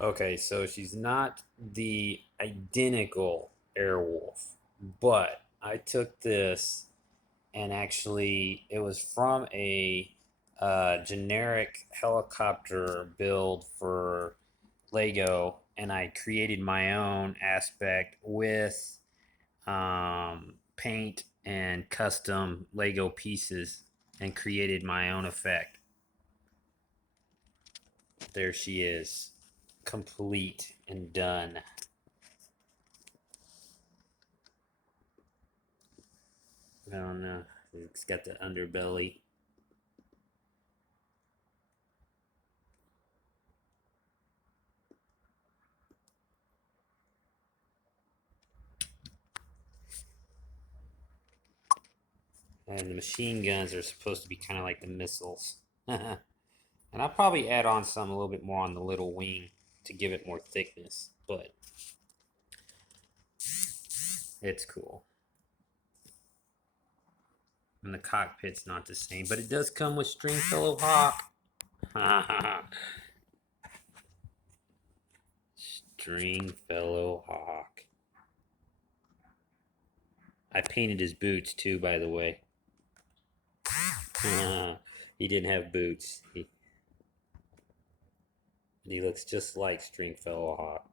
Okay, so she's not the identical Airwolf, but I took this and actually it was from a generic helicopter build for Lego, and I created my own aspect with paint and custom Lego pieces and created my own effect. There she is, complete and done. I don't know. It's got the underbelly. And the machine guns are supposed to be kind of like the missiles. And I'll probably add on some a little bit more on the little wing to give it more thickness, but it's cool. And the cockpit's not the same, but it does come with Stringfellow Hawk. Stringfellow Hawk. I painted his boots too, by the way. He didn't have boots. He looks just like Stringfellow Hawk.